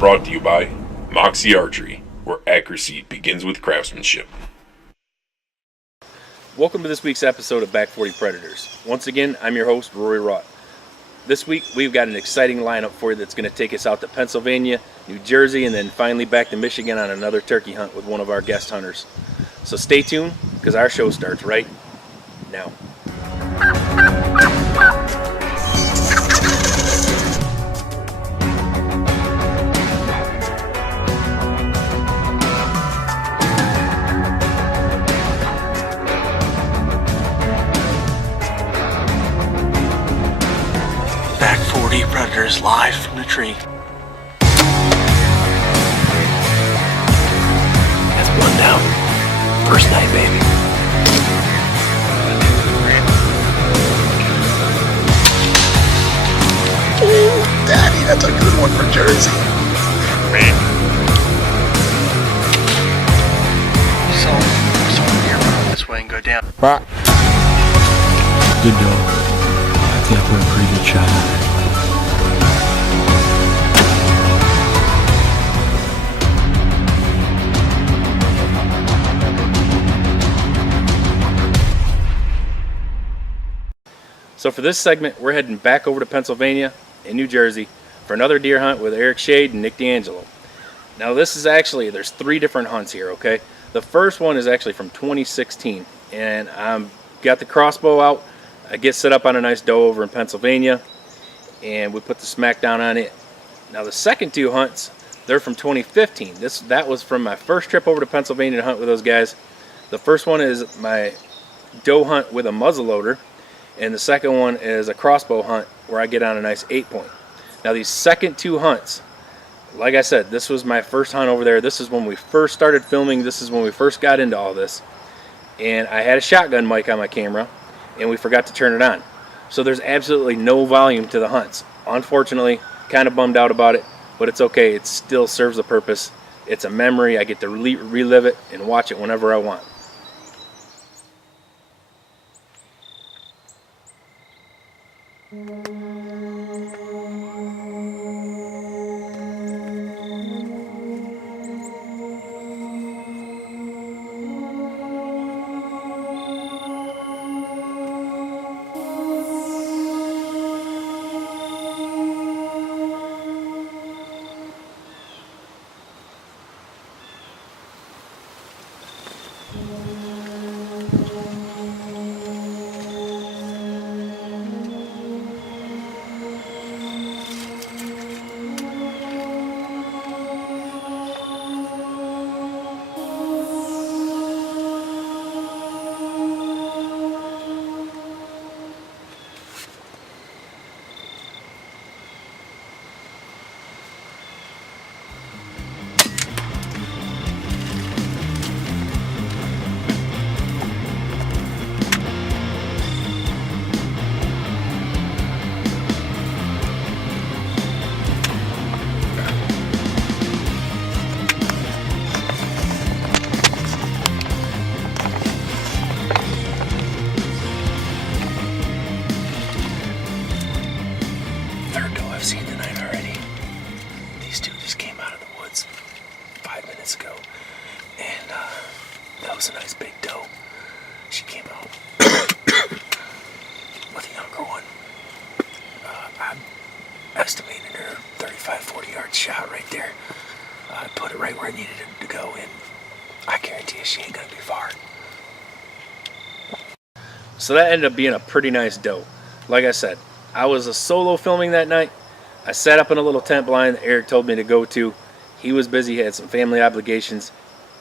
Brought to you by Moxie Archery, where accuracy begins with craftsmanship. Welcome to this week's episode of Back 40 Predators. Once again, I'm your host, Rory Rott. This week, we've got an exciting lineup for you that's going to take us out to Pennsylvania, New Jersey, and then finally back to Michigan on another turkey hunt with one of our guest hunters. So stay tuned, because our show starts right now. Back 40 Predators live from the tree. That's one down. First night, baby. Oh, Daddy, that's a good one for Jersey. So here, run this way and go down. Good dog. I think I put a pretty good shot on it. So for this segment, we're heading back over to Pennsylvania and New Jersey for another deer hunt with Eric Shade and Nick D'Angelo. Now this is actually, there's three different hunts here, okay? The first one is actually from 2016, and I've got the crossbow out. I get set up on a nice doe over in Pennsylvania, and we put the smack down on it. Now the second two hunts, they're from 2015. That was from my first trip over to Pennsylvania to hunt with those guys. The first one is my doe hunt with a muzzleloader, and the second one is a crossbow hunt where I get on a nice 8-point. Now these second two hunts, like I said, this was my first hunt over there. This is when we first started filming. This is when we first got into all this. And I had a shotgun mic on my camera, and we forgot to turn it on. So there's absolutely no volume to the hunts. Unfortunately, kind of bummed out about it, but it's okay. It still serves a purpose. It's a memory. I get to relive it and watch it whenever I want. Third doe I've seen tonight already. These two just came out of the woods 5 minutes ago. And that was a nice big doe. She came out with a younger one. I estimated her 35-40 yard shot right there. I put it right where I needed it to go, and I guarantee you she ain't gonna be far. So that ended up being a pretty nice doe. Like I said, I was a solo filming that night. I sat up in a little tent blind that Eric told me to go to. He was busy, he had some family obligations.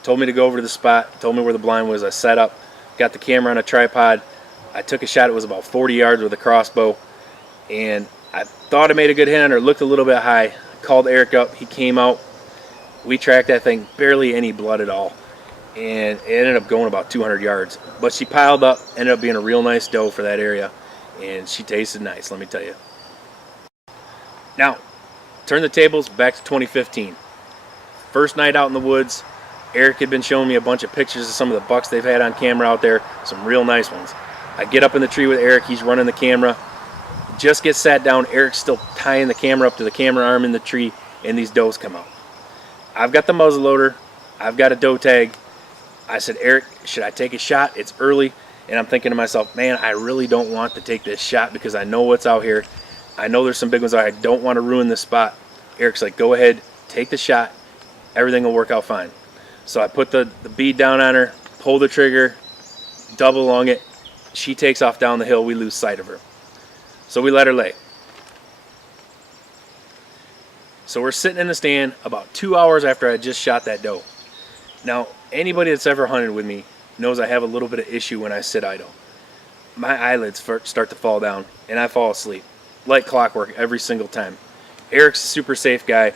Told me to go over to the spot, told me where the blind was. I sat up, got the camera on a tripod. I took a shot, it was about 40 yards with a crossbow. And I thought I made a good hit on her, looked a little bit high. Called Eric up, he came out. We tracked that thing, barely any blood at all. And it ended up going about 200 yards. But she piled up, ended up being a real nice doe for that area. And she tasted nice, let me tell you. Now, turn the tables back to 2015. First night out in the woods, Eric had been showing me a bunch of pictures of some of the bucks they've had on camera out there, some real nice ones. I get up in the tree with Eric, he's running the camera. Just get sat down, Eric's still tying the camera up to the camera arm in the tree. and these does come out. I've got the muzzle loader. I've got a doe tag. I said, Eric, should I take a shot? It's early. And I'm thinking to myself, man, I really don't want to take this shot because I know what's out here. I know there's some big ones out here. I don't want to ruin this spot. Eric's like, go ahead, take the shot. Everything will work out fine. So I put the bead down on her, pull the trigger, double lung it. She takes off down the hill. We lose sight of her. So we let her lay. So we're sitting in the stand about 2 hours after I just shot that doe. Now, anybody that's ever hunted with me knows I have a little bit of issue when I sit idle. My eyelids start to fall down and I fall asleep like clockwork every single time. Eric's a super safe guy,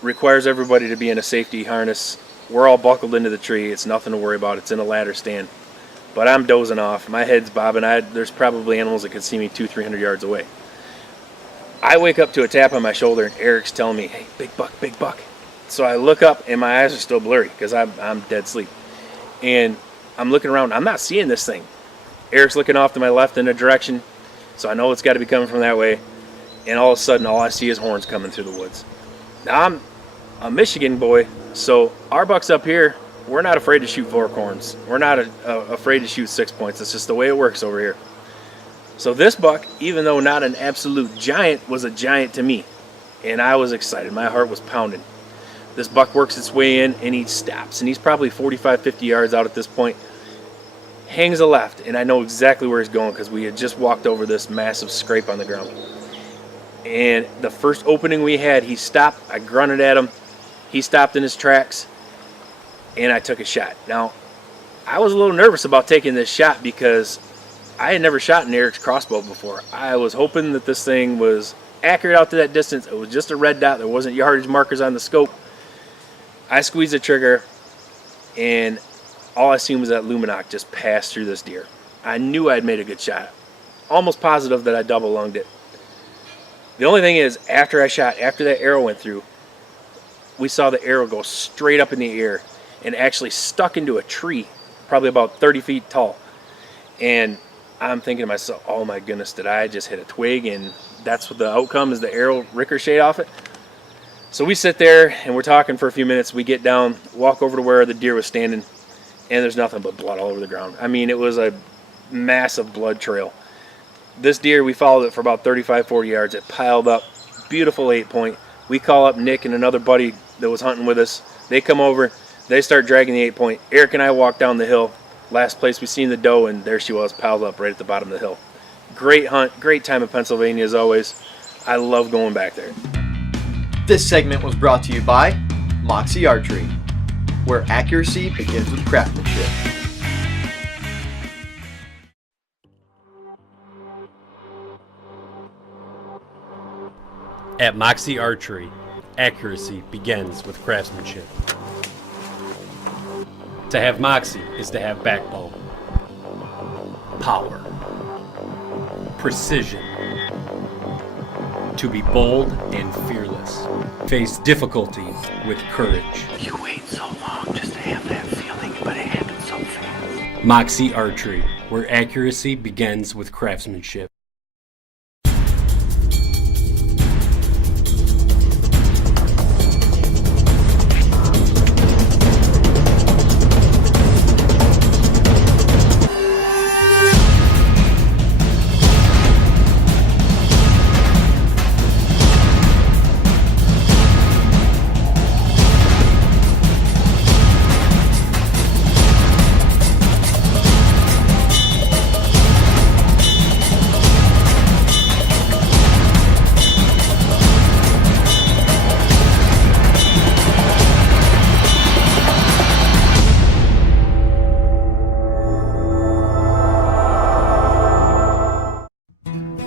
requires everybody to be in a safety harness. We're all buckled into the tree. It's nothing to worry about. It's in a ladder stand. But I'm dozing off. My head's bobbing. There's probably animals that could see me 200-300 yards away. I wake up to a tap on my shoulder and Eric's telling me, hey, big buck, big buck. So I look up and my eyes are still blurry because I'm dead asleep. And I'm looking around. I'm not seeing this thing. Eric's looking off to my left in a direction, so I know it's got to be coming from that way. And all of a sudden, all I see is horns coming through the woods. Now, I'm a Michigan boy, so our bucks up here, we're not afraid to shoot fork horns. We're not afraid to shoot 6 points. It's just the way it works over here. So this buck, even though not an absolute giant, was a giant to me. And I was excited. My heart was pounding. This buck works its way in, and he stops. And he's probably 45, 50 yards out at this point. Hangs a left, and I know exactly where he's going because we had just walked over this massive scrape on the ground. And the first opening we had, he stopped. I grunted at him. He stopped in his tracks, and I took a shot. Now, I was a little nervous about taking this shot because I had never shot an Eric's crossbow before. I was hoping that this thing was accurate out to that distance. It was just a red dot. There wasn't yardage markers on the scope. I squeezed the trigger, and all I seen was that Lumenok just pass through this deer. I knew I'd made a good shot. Almost positive that I double lunged it. The only thing is, after I shot, after that arrow went through, we saw the arrow go straight up in the air and actually stuck into a tree, probably about 30 feet tall. And I'm thinking to myself, oh my goodness, did I just hit a twig? And that's what the outcome is, the arrow ricocheted off it. So we sit there and we're talking for a few minutes. We get down, walk over to where the deer was standing, and there's nothing but blood all over the ground. I mean, it was a massive blood trail. This deer, we followed it for about 35, 40 yards. It piled up, beautiful 8-point. We call up Nick and another buddy that was hunting with us. They come over, they start dragging the 8-point. Eric and I walk down the hill. Last place we seen the doe, and there she was, piled up right at the bottom of the hill. Great hunt, great time in Pennsylvania as always. I love going back there. This segment was brought to you by Moxie Archery, where accuracy begins with craftsmanship. At Moxie Archery, accuracy begins with craftsmanship. To have Moxie is to have backbone, power, precision, to be bold and fearless, face difficulty with courage. You wait so long just to have that feeling, but it happens so fast. Moxie Archery, where accuracy begins with craftsmanship.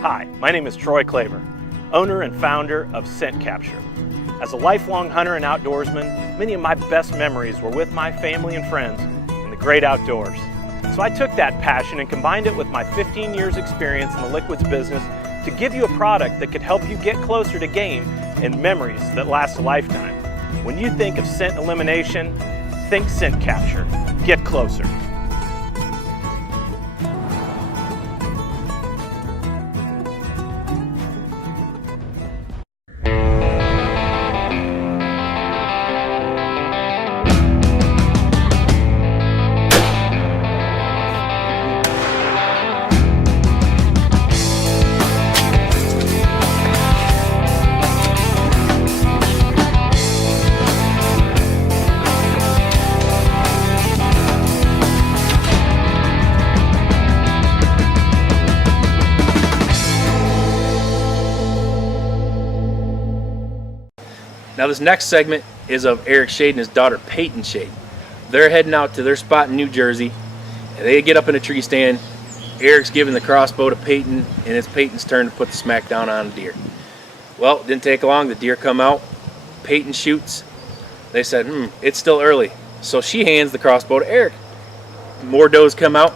Hi, my name is Troy Claver, owner and founder of Scent Capture. As a lifelong hunter and outdoorsman, many of my best memories were with my family and friends in the great outdoors. So I took that passion and combined it with my 15 years experience in the liquids business to give you a product that could help you get closer to game and memories that last a lifetime. When you think of scent elimination, think Scent Capture. Get closer. Now this next segment is of Eric Shade and his daughter Peyton Shade. They're heading out to their spot in New Jersey. And they get up in a tree stand. Eric's giving the crossbow to Peyton, and it's Peyton's turn to put the smack down on a deer. Well, it didn't take long. The deer come out. Peyton shoots. They said, it's still early. So she hands the crossbow to Eric. More does come out.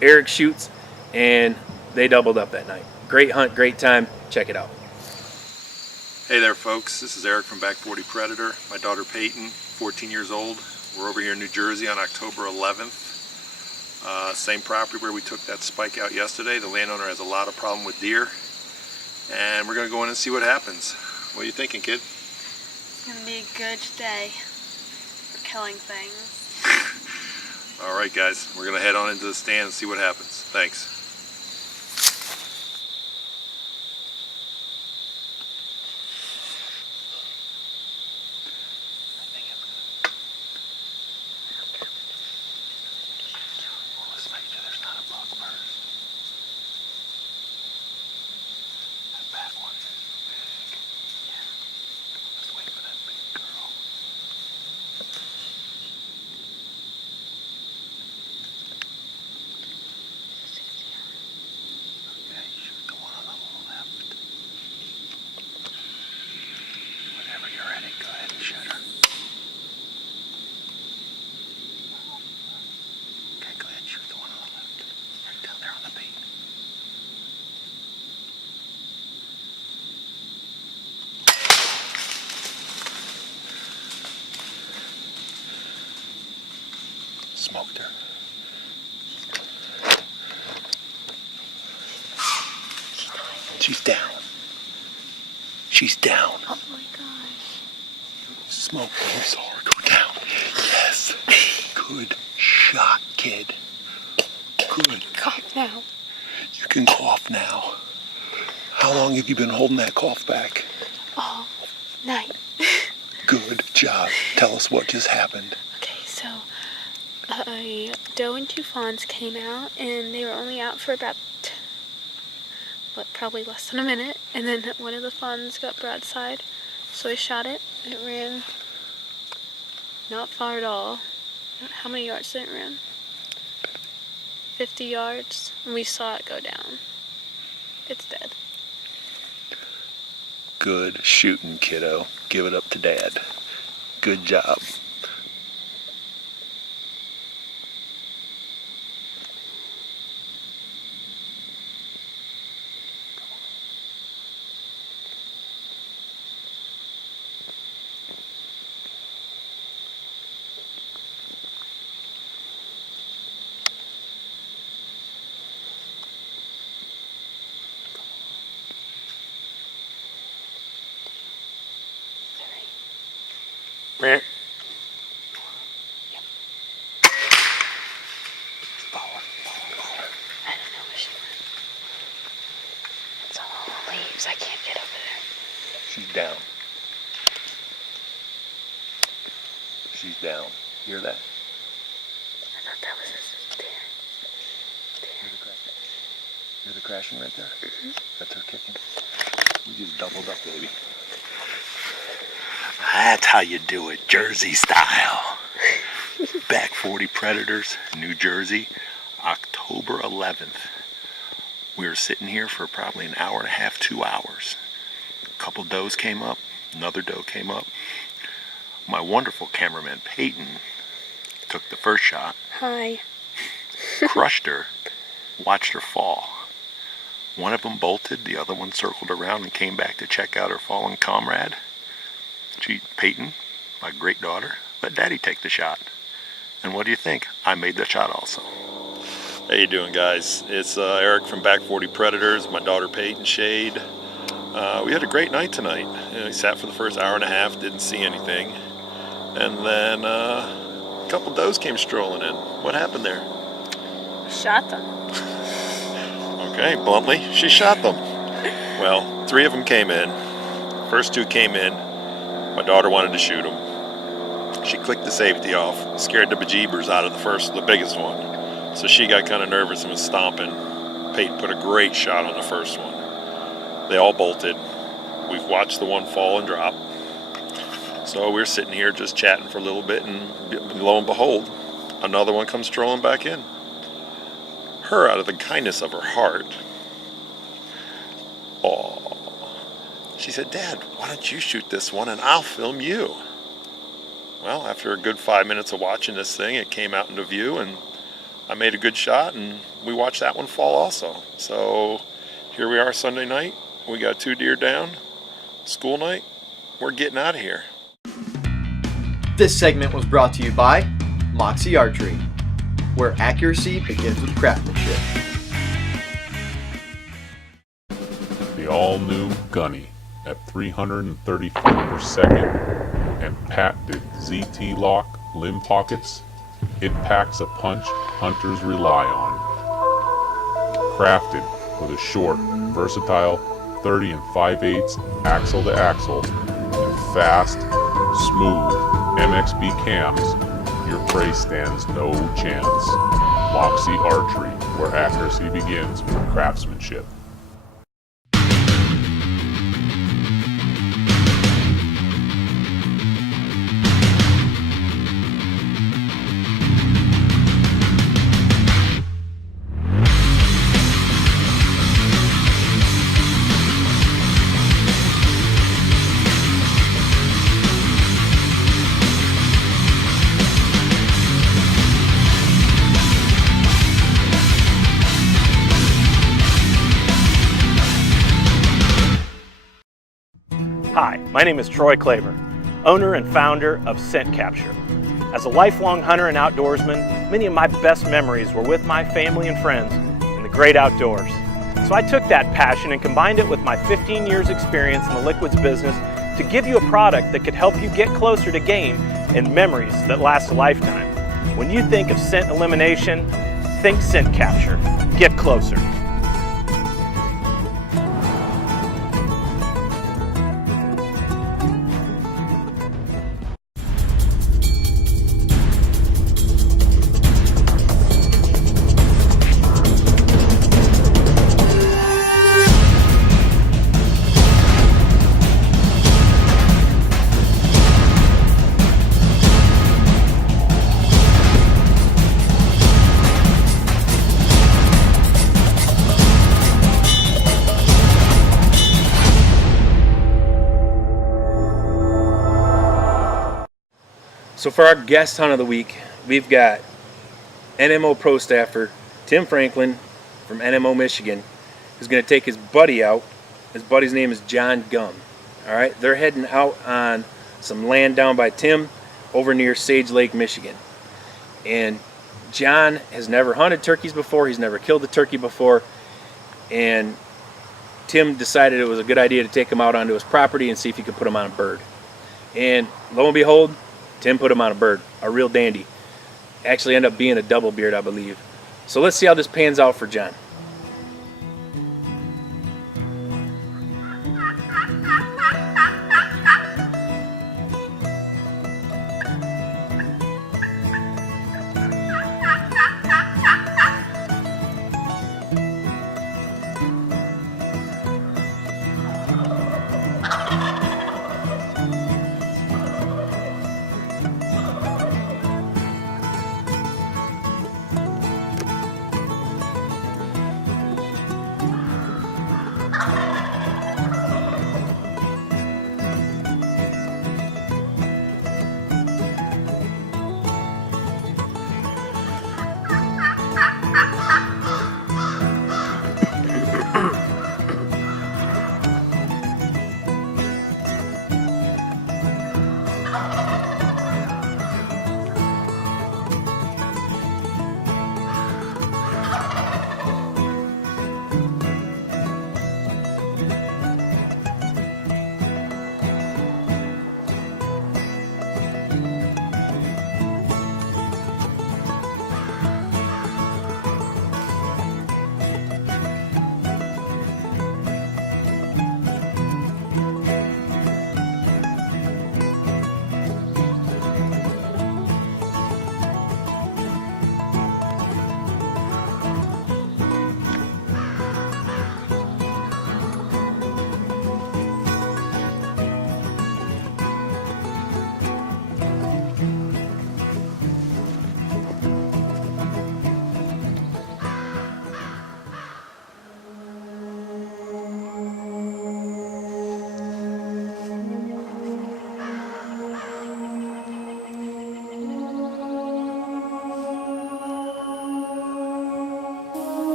Eric shoots, and they doubled up that night. Great hunt, great time. Check it out. Hey there folks, this is Eric from Back 40 Predator. My daughter Peyton, 14 years old. We're over here in New Jersey on October 11th. Same property where we took that spike out yesterday. The landowner has a lot of problem with deer. And we're going to go in and see what happens. What are you thinking, kid? It's going to be a good day for killing things. Alright guys, we're going to head on into the stand and see what happens. Thanks. Smoked her. She's down. She's down. Oh my gosh. Smoked her. You saw her go down. Yes. Good shot, kid. Good. Cough now. You can cough now. How long have you been holding that cough back? All night. Good job. Tell us what just happened. Okay, so a doe and 2 fawns came out, and they were only out for about, probably less than a minute. And then one of the fawns got broadside, so I shot it. It ran not far at all. How many yards did it run? 50 yards, and we saw it go down. It's dead. Good shooting, kiddo. Give it up to Dad. Good job. Yep. Follow. I don't know where she went. It's all on leaves. I can't get over there. She's down. She's down. Hear that? I thought that was a deer. Hear the crashing right there? Mm-hmm. That's her kicking. We just doubled up, baby. That's how you do it, Jersey style. Back 40 Predators, New Jersey, October 11th. We were sitting here for probably an hour and a half, 2 hours. A couple does came up, another doe came up. My wonderful cameraman, Peyton, took the first shot. Hi. Crushed her, watched her fall. One of them bolted, the other one circled around and came back to check out her fallen comrade. Peyton, my great daughter, let Daddy take the shot. And what do you think? I made the shot also. How you doing, guys? It's Eric from Back 40 Predators, my daughter Peyton Shade. We had a great night tonight. We sat for the first hour and a half, didn't see anything. And then a couple does came strolling in. What happened there? Shot them. Okay, bluntly, she shot them. Well, 3 of them came in. First 2 came in. My daughter wanted to shoot them. She clicked the safety off, scared the bejeebers out of the biggest one. So she got kind of nervous and was stomping. Peyton put a great shot on the first one. They all bolted. We've watched the one fall and drop. So we're sitting here just chatting for a little bit, and lo and behold, another one comes strolling back in. Her, out of the kindness of her heart, she said, "Dad, why don't you shoot this one and I'll film you?" Well, after a good 5 minutes of watching this thing, it came out into view, and I made a good shot, and we watched that one fall also. So here we are Sunday night. We got 2 deer down. School night. We're getting out of here. This segment was brought to you by Moxie Archery, where accuracy begins with craftsmanship. The all-new Gunny at 330 feet per second and patented ZT lock limb pockets. It packs a punch hunters rely on. Crafted with a short, versatile 30 and 5/8 axle to axle and fast, smooth MXB cams, your prey stands no chance. Moxie Archery, where accuracy begins with craftsmanship. Hi, my name is Troy Claver, owner and founder of Scent Capture. As a lifelong hunter and outdoorsman, many of my best memories were with my family and friends in the great outdoors. So I took that passion and combined it with my 15 years experience in the liquids business to give you a product that could help you get closer to game and memories that last a lifetime. When you think of scent elimination, think Scent Capture. Get closer. So for our guest hunt of the week, we've got NMO Pro staffer Tim Franklin from NMO Michigan, who's going to take his buddy out. His buddy's name is John Gum. All right, they're heading out on some land down by Tim over near Sage Lake, Michigan. And John has never hunted turkeys before. He's never killed a turkey before. And Tim decided it was a good idea to take him out onto his property and see if he could put him on a bird. And lo and behold, Tim put him on a bird, a real dandy. Actually ended up being a double beard, I believe. So let's see how this pans out for John.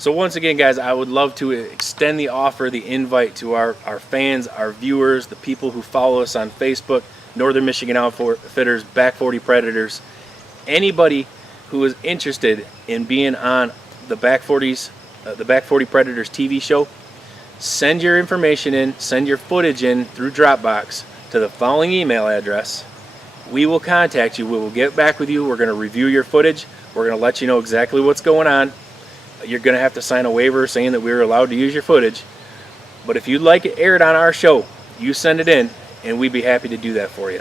So once again, guys, I would love to extend the offer, the invite to our fans, our viewers, the people who follow us on Facebook, Northern Michigan Outfitters, Back 40 Predators, anybody who is interested in being on the Back 40 Predators TV show. Send your information in, send your footage in through Dropbox to the following email address. We will contact you. We will get back with you. We're going to review your footage. We're going to let you know exactly what's going on. You're going to have to sign a waiver saying that we're allowed to use your footage. But if you'd like it aired on our show, you send it in, and we'd be happy to do that for you.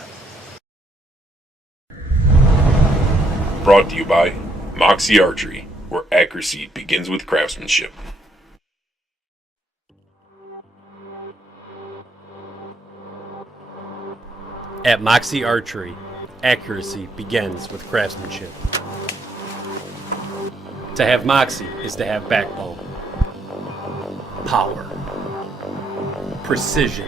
Brought to you by Moxie Archery, where accuracy begins with craftsmanship. At Moxie Archery, accuracy begins with craftsmanship. To have Moxie is to have backbone, power, precision,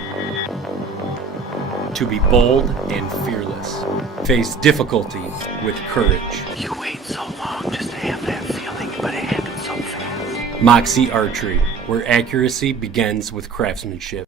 to be bold and fearless, face difficulty with courage. You wait so long just to have that feeling, but it happens so fast. Moxie Archery, where accuracy begins with craftsmanship.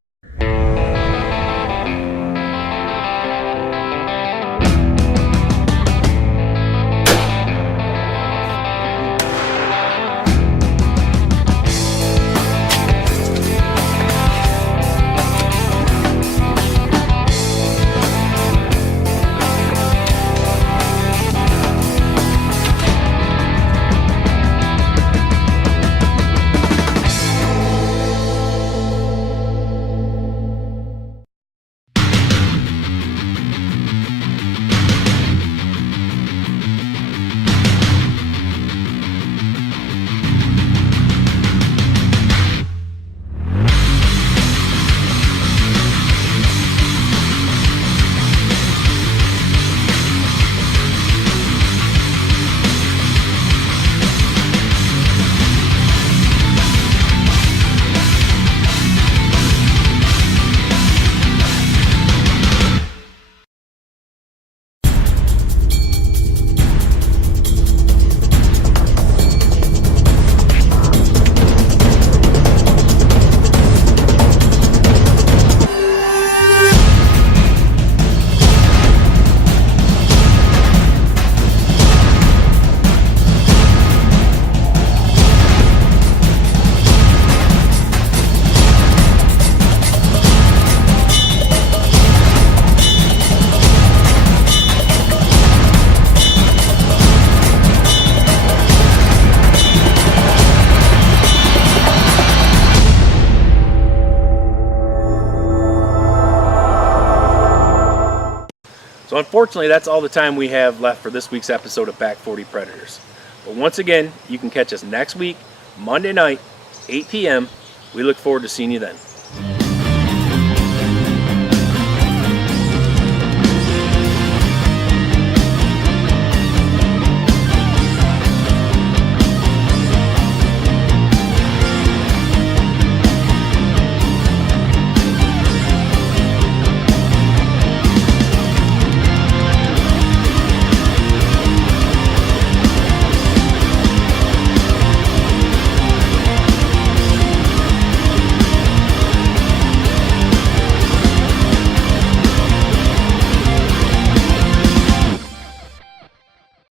So unfortunately, that's all the time we have left for this week's episode of Back 40 Predators. But once again, you can catch us next week, Monday night, 8 p.m. We look forward to seeing you then.